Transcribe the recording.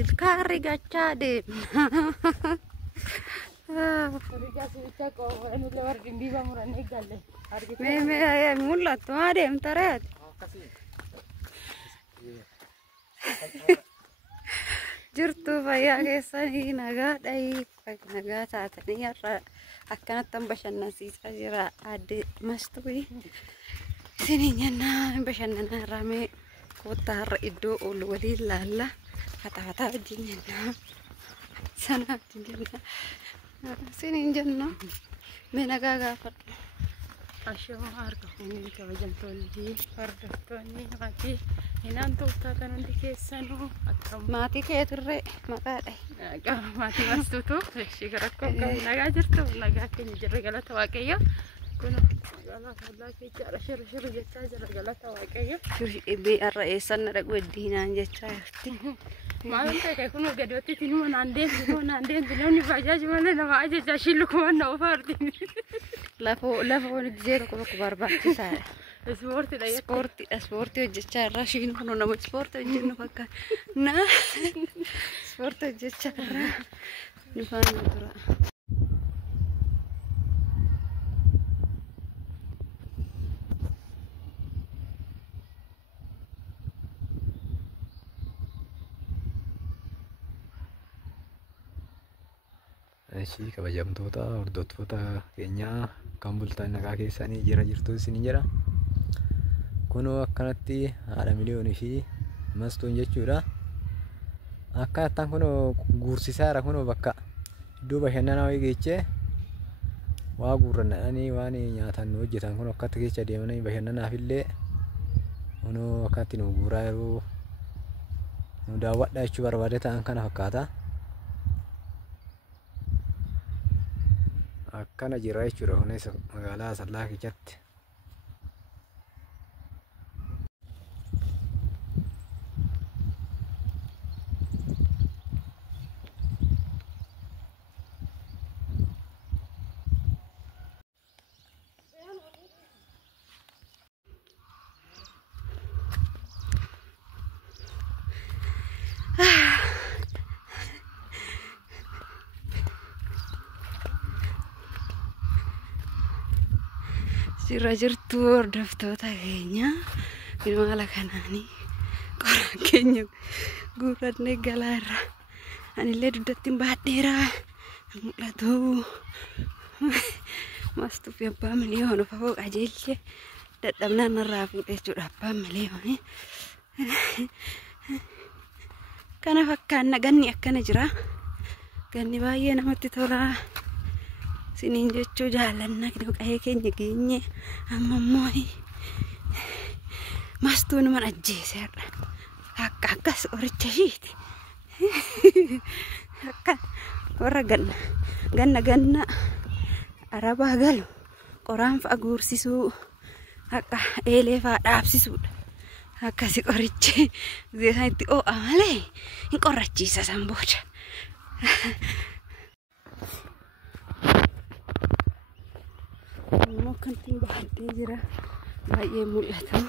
Ilkaarri gachaa deemna. Mee mul'attu maa deemta reeti? Jirtu fayyaa keessanii nagaadhayi. Nagaa taatanii har'a akkanatti bashannansiisaa jira adde Mastuuyi. Isiniin jennaan bashannanaa irraa mee koottaa har'a iddoo oolu waliin laalla. Fataa wajjin jennaan. Sana wajjin jennaan. Isiniin jennaan mee nagaa gaafadhu. Ashoo harka fuunii kabajamtoonni hordoftoonni maatii hinaan tooftaatan hundi keessanuu akkam maatii keetirree maqaadha. Maatii Mastuutu ishee rakkoo qabu nagaa jirtu nagaa keenya jirre galata waaqayyo. Kun magaalaa fallaa keessa shirri jechaa jira galata waaqayyo. Shirri har'a eessan dhaqu eddiinaan jechaa jirti. Maal ta'e kun gadootti tinuma naan deemtu namni bajaaji malee nama ajajaa shillukumaan na ofaarti. Lafa wani gisee tokko barbaachisaadha. Ispoortii hojjechaa irraa shiin kun nama ispoortii hojjennu fakkaata. Ispoortii hojjechaa irraa dhufaan tura. Ishii kabajamtoota hordoftoota keenyaa kan bultaan nagaa keessanii jirtu isin jira. Kunoo akkanatti haadha miliyoonii fi Mastuun jechuudha. Akkanattaan kunoo guursisaara kunoo bakka iddoo bashannanaa wayii geechee waa guurrannadhanii waan nyaatan hojjetan kunoo akkatti keessa deemanii bashannanaaf illee kunoo akkatti nu guuraa yeroo nu daawwadhaa jechuu barbaade ta'an kana fakkaata. Akkana jira jechuudha kunis magaalaa Asallaa keessatti. Sirra jirtu hordoftoota keenya ilmaala kanaanii qoraan keenya guurrannee galaa irra anillee dugdatti baadheera mul'atu. Mastuu fi abbaa miliyoona fa'oo qajeelchee dadhabnaan irraa fuudhee jechuudha abbaan miliyoonii. Kana fakkaanna ganni akkana jira. Ganni baay'ee namatti tola. Sinin jechuu jaallanna qe'ee keenya geenye amma immoo Mastuun mana ajjeeseera. Akkas qoricha ishiiti. Akka warra ganna arabaa galu qoraan fa'a guursisuu akka eelee fa'a dhaabsisuudha. Akkasi qorichi zeesaan itti oo'a malee hin qorrachiisa san booda. Kantiin baadhee jira baay'ee mul'ata.